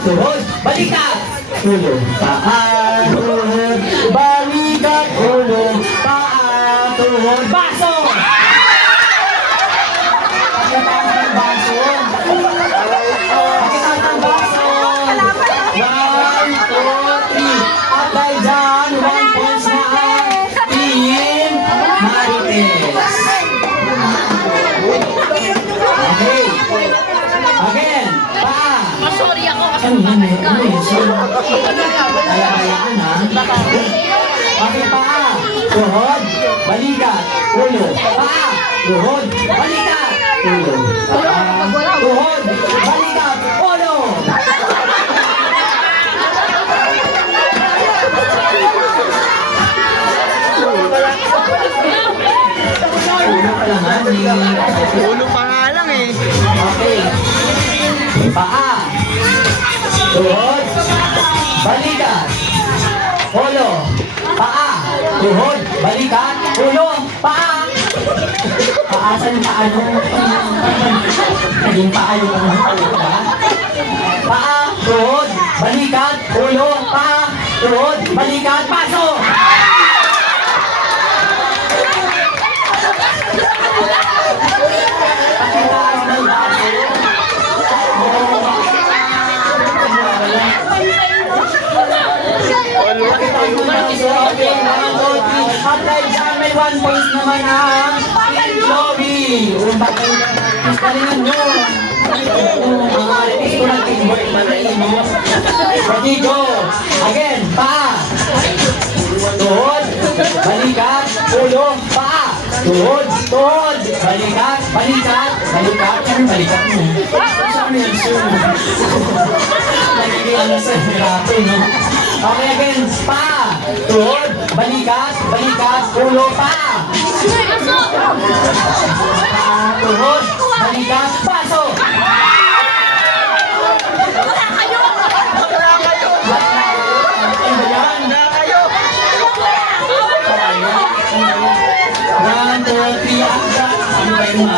tuhod, balikat, ulo, paa, tuhod, balikat, ulo, paa, tuhod, baso! Pakitaas ng baso. Pakitaas ng baso. 1, 2, 3. At dahil dyan, 1 points na ang Team Marites. Okay. Again, paa. Sorry ako kasi Ano yun eh? ka. Ano yun? Kaya-kayaan ha? Okay, paa. Tuhod, balikat, ulo. Paa, tuhod, balikat, ulo. Paa, tuhod, balikat, ulo. Ulo pa lang ha? Ulo pa nga lang eh. Okay. Paa. Tuhod. Balikat. Ulo. Paa. Tuhod. Balikat. Ulo. Paa. Paasan yung paa nung naging paa yung paa. Tuhod. Balikat. Ulo. Paa. Tuhod. Balikat. Paso. Pakitaas ng baso. At dahil dyan, may 1 point naman ang Team Chloe. Galingan nyo. Mga artist ko ng teamwork na naino. Ready, go. Again, paa. Tuhod, balikat, ulo, paa. Tuhod, tuhod, balikat, balikat, balikat. Ano balikat mo? Saan yan, sir? Nagiging ano sa hirapo, no? Okay, again, paa. Tuhod, balikat, balikat, ulo, paa. Paa, tuhod, balikat, paso. Ano ba yan? One, two, three, akda. Ano ba yung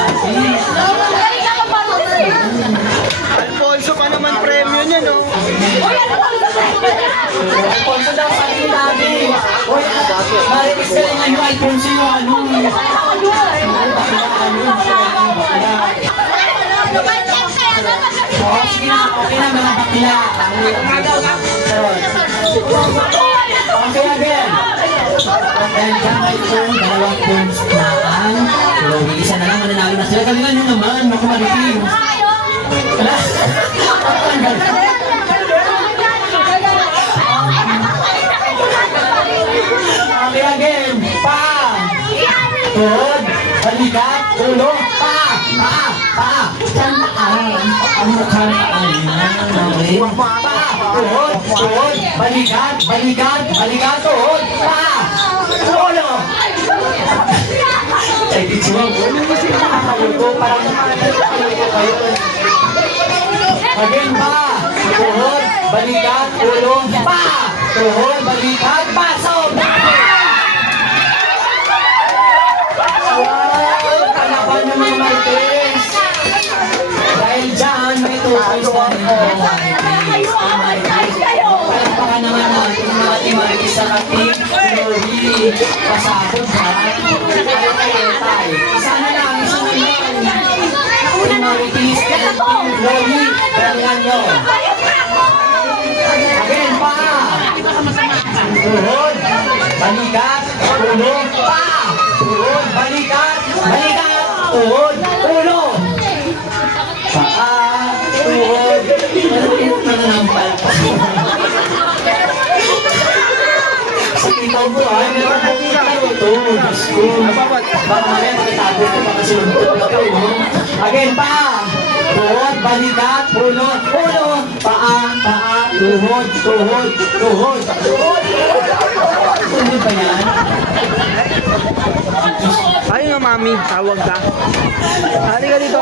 Alfonso pa naman premyo niya, no? Alfonso daw sa akin lagi. Uy, maritis ka lang ano, Alfonso yung ano. Oh, sige na, okay na mga bakla. Okay, again. Dahil dyan ay itong 2 points na ang Chloe. Isa na lang, mananalo na sila. Galingan nyo naman, mga maritim. Okay, again. Pa. Tuhod. Balikat. Ulo. Pa. Pa. Pa. Saan pa? Ang mukha na okay. Pa. Tuhod. Tuhod. Balikat. Balikat. Balikat. Tuhod. Pa. Ulo. Ay, di siya. Nakakaluto. Parang nakakaluto kayo. Again, pa. Tuhod. Balikat. Ulo. Pa. Tuhod. Balikat. Paso. Wow! Kalaban ng mga Martes! Dahil dyan, may 2 points na rin ang Martes. Palagpakan naman natin ang mga Team Martes sa Team Chloe. Pasabot ha? Tayo. Isa na lang, isa na lang. Team Martes and Team Chloe. Galingan nyo. Again, pa! Tuhod, balikat, ulo, pa! Tuhod, balikat, balikat, tuhod, ulo! Paa, tuhod, nananampal pa. Ikaw po ay meron po ito. Diyos ko. Baka mamaya makitago ko baka sinunod ko ito. Again, pa! Tuhod, balikat, ulo, ulo, paa, paa, tuhod, tuhod, tuhod, tuhod. Tuhod ba yan? Ayun nga, mami. Tawag ka. Halika dito.